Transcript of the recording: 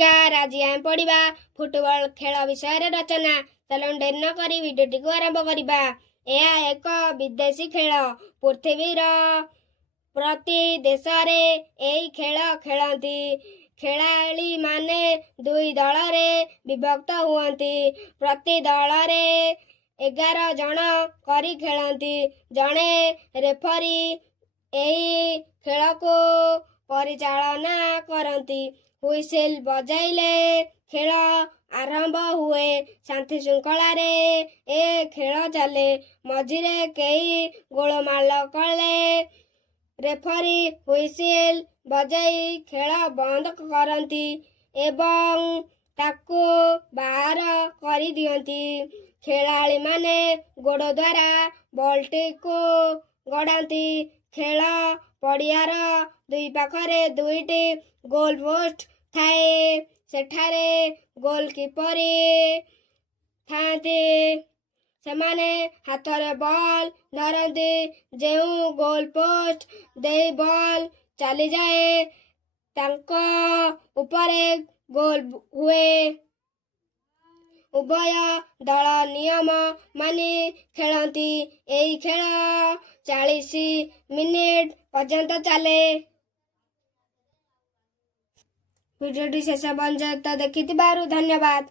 नमस्कार। आज आम पढ़ा फुटबॉल खेल विषय रचना। चलो डेरी न करी भिडियोटी को आरंभ करवा। यह एक विदेशी खेल। पृथ्वीर प्रति देश में खेल खेलती। खेलाड़ी माने दुई दल रे विभक्त हुअन्ति। प्रति दल रे 11 जन करी खेलती। जड़े रेफरी यही खेल को परिचालना करती। हुइसेल बजाइले खेल आरंभ हुए। शांति श्रृंखला ए खेल चले। मझिरे कई गोलमाल कले रेफरी हुइसेल बजाई खेल बंद करती एवं ताकू बाहर कर दियंती। खेलाड़ी माने गोड़ द्वारा बॉलटी को गड़ाती। खेल पड़ियार दुई पाखरे दुईटी गोल पोस्ट थाए। सेठारे गोलकीपर थांती। सेमाने हाथरे बॉल धरती। जेउ गोल पोस्ट दे बॉल चली जाए तांको उपरे गोल हुए। उभय दल नियम मानि खेलती। एई खेल 40 मिनिट पर्यंत चले। भिडियोटी शेष पर्यंत देखिथिबारु धन्यवाद।